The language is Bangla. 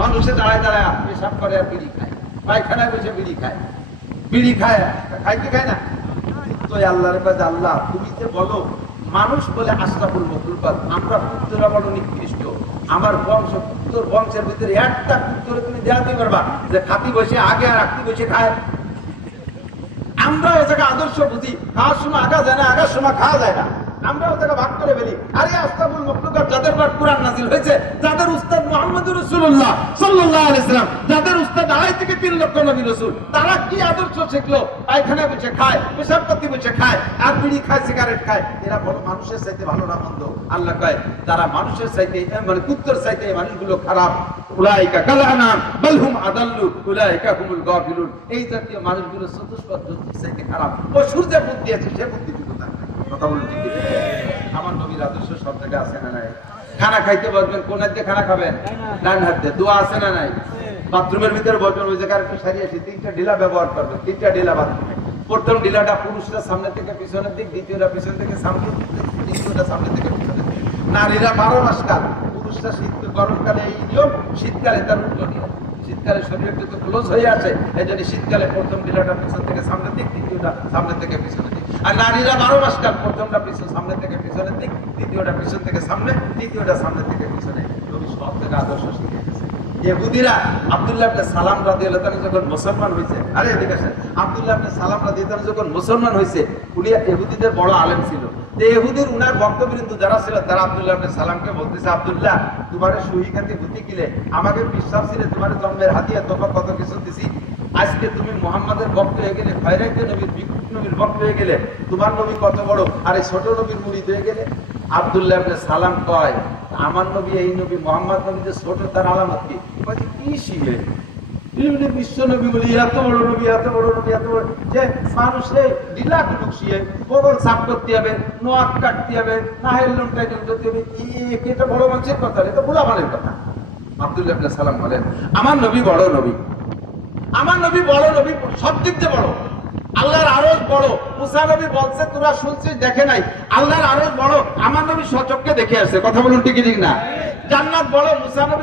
মানুষে দাঁড়ায় দাঁড়ায় পেশাব করে আর বিড়ি খায়, পায়খানায় বসে বিড়ি খায়, বিড়ি খায়, খায় কি খায় না? তো আল্লাহর কাছে, আল্লাহ তুমি যে বলো মানুষ বলে আশরাফুল মখলুকাত, আমরা পুত্ররা বড় নিকৃষ্ট, আমার বংশ পুত্র বংশের ভিতরে একটা পুত্র তুমি দেখাতে পারবা যে খাতি বসে আগে আর আখতি বসে খায়? আমরা ওটাকে আদর্শ বুঝি, খাওয়ার সময় আগা যায় না, আগার সময় খাওয়া যায় না, আমরা ওটাকে ভাগ করে ফেলি। আরে আশরাফুল মখলুকাত যাদের পর কুরআন নাযিল হয়েছে, যাদের উস্তাদ মুহাম্মদুর রাসূলুল্লাহ সাল্লাল্লাহু আলাইহি ওয়াসাল্লাম, যাদের উস্তাদ 2.5 থেকে 3 লক্ষ নবী রাসূল, তারা কি আদর্শ শিখলো? পায়খানায় বসে খায়, পেশাব করতে বসে খায়, আর বিড়ি খায়, সিগারেট খায়। এরা বড় মানুষের চাইতে ভালো না মন্দ? আল্লাহ কয় তারা মানুষের চাইতে, মানে কুত্তর চাইতে এই মানুষগুলো খারাপ। উলাইকা কালানাম বাল হুম আদাল্লু উলাইকা হুমুল গাফিলুন। এই জাতীয় মানুষগুলো চতুষ্পদ জন্তুর চাইতে খারাপ। ও সূর্য বুদ্ধি আছে, সে বুদ্ধি কিন্তু না। কথা বলুন ঠিক আছে? আমার নবীর আদর্শ সব জায়গায় আছে না নাই? খানা খাইতে বসবেন কোন হাত দিয়ে খানা খাবেন? ডান হাত দিয়ে। দোয়া আছে না নাই? বাথরুমের ভিতরে বসবেন, ওই জায়গায় একটু সারিয়ে আসি, 3টা ডিলা ব্যবহার করবেন, 3টা ডিলা বাথরুমে। প্রথম ডিলাটা পুরুষরা সামনে থেকে পিছনের দিক, দ্বিতীয়টা পিছন থেকে সামনে, তৃতীয়টা সামনে থেকে পিছনের দিক। নারীরা 12 মাস কাল, পুরুষরা শীত গরমকালে এই নিয়ম, শীতকালে তার উল্টো নিয়ম। শীতকালে শরীর একটু ক্লোজ হয়ে আসে, এই জন্য শীতকালে প্রথম ডিলাটা পিছন থেকে সামনের দিক, দ্বিতীয়টা সামনে থেকে পিছনের দিক। আর নারীরা 12 মাস কাল, প্রথমটা পিছন সামনে থেকে পিছনের দিক, দ্বিতীয়টা পিছন থেকে সামনে, তৃতীয়টা সামনে থেকে পিছনে। নবী সব থেকে আদর্শ শিখে গেছে। ইহুদিরা আব্দুল্লাহ ইবনে সালাম রাদিয়াল্লাহু তাআলা যখন মুসলমান হয়েছে, আরে এদিকে আসেন, আব্দুল্লাহ ইবনে সালাম রাদিয়াল্লাহু তাআলা যখন মুসলমান হয়েছে, উনি ইহুদিদের বড় আলেম ছিল। তো ইহুদির উনার ভক্তবৃন্দ যারা ছিল, তারা আব্দুল্লাহ ইবনে সালামকে বলতেছে, আব্দুল্লাহ তোমার সহিকাতে বুদ্ধি কিলে, আমাকে বিশ্বাস ছিল তোমার জন্মের হাতিয়া, তোমার কত কিছু দিছি, আজকে তুমি মুহাম্মাদের ভক্ত হয়ে গেলে, খয়রাইতে নবীর, বিকুট নবীর ভক্ত হয়ে গেলে, তোমার নবী কত বড়, আর এই ছোট নবীর মুরিদ হয়ে গেলে। আব্দুল্লাহ ইবনে সালাম কয়, আমার নবী, এই নবী মুহাম্মদ নবী যে ছোট, তার আলামত কি? কয় কি শিখে বিশ্ব নবী বলি, এত বড় নবী, এত বড় নবী, এত বড়, যে মানুষে ডিলা কুলুক শিয়ে বগল সাফ করতে হবে, নোয়াক কাটতে হবে, নাহেল লুনটাই করতে হবে, এটা বড় মানুষের কথা, এটা বুড়া মানের কথা। আব্দুল্লাহ ইবনে সালাম বলেন, আমার নবী বড় নবী, আমার নবী বড় নবী, সব দিক দিয়ে বড়। আল্লাহর আরশ বড়, মুসা নবী বলছে তোরা শুনছিস, দেখে নাই, আল্লাহর আরশ বড়, আমার নবী সচক্ষে দেখে আসছে। কথা বলুন ঠিক ঠিক না? জান্নাত বড়, মুসা নবী